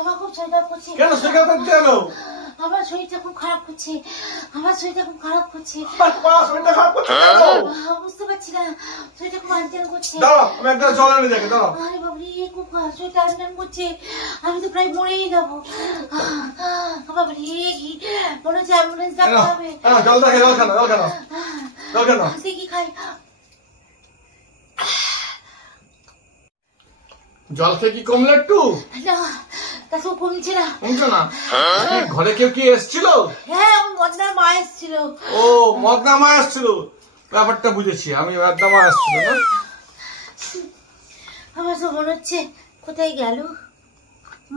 আমার খুব শরীরটা করছে। কেন শরীর খারাপ করছে কেন? আমার শরীরটা খুব খারাপ করছে, আমার শরীরটা খুব খারাপ করছে। শরীরটা খারাপ করছে কেন? বুঝতে পারছি না, শরীরটা খুব আনচান করছে। দাঁড়াও, আমি একটা জল এনে দেখে দাঁড়াও। আরে বাবরে, খুব শরীরটা আনচান করছে, আমি তো প্রায় মরেই যাবো। বাবরে, মনে হচ্ছে অ্যাম্বুলেন্স ডাকতে হবে। জল দেখে, জল খানা, জল খানা, জল খানা। কি খাই? জল খেয়ে কি কমলো একটু? না, তাছাড়া কমছে না। কমছে না? ঘরে কেউ কি এসছিল? হ্যাঁ, আমার মদনার মা এসছিল। ও, মদনা মা এসছিল, ব্যাপারটা বুঝেছি আমি। মদনা মা এসছিল না? আমার তো মনে হচ্ছে কোথায় গেল,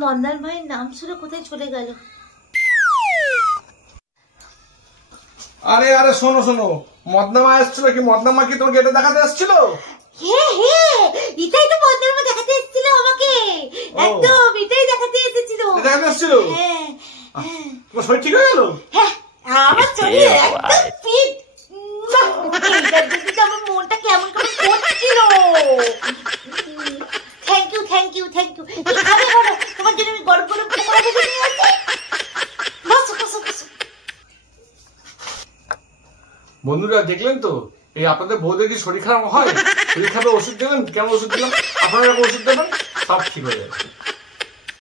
মদনার মায়ের নাম শুনে কোথায় চলে গেল। আরে আরে শোনো শোনো, মদনা মা এসছিল কি? মদনা মা কি তোমাকে এটা দেখাতে এসছিল? হ্যাঁ হ্যাঁ, এটাই তো মদনার মা দেখাতে এসেছিল আমাকে। একদম এটাই দেখাতে এসেছিল। দেখাতে এসছিল? হ্যাঁ। তোমার শরীর ঠিক হয়ে গেল? হ্যাঁ, আমার শরীর একদম ফিট। এইটার জন্য তো আমার মনটা কেমন কেমন করছিল। Thank you thank you thank you. খাবে বলো, তোমার জন্য আমি গরম গরম পকোড়া ভেজে নিয়ে আসি। বসো বসো বসো। বন্ধুরা দেখলেন তো, এই আপনাদের বউদের কি শরীর খারাপ হয়? শরীর খারাপ ওষুধ দেবেন, কেমন ওষুধ দিলাম, আপনারা ওষুধ দেবেন, সব ঠিক হয়ে যাবে।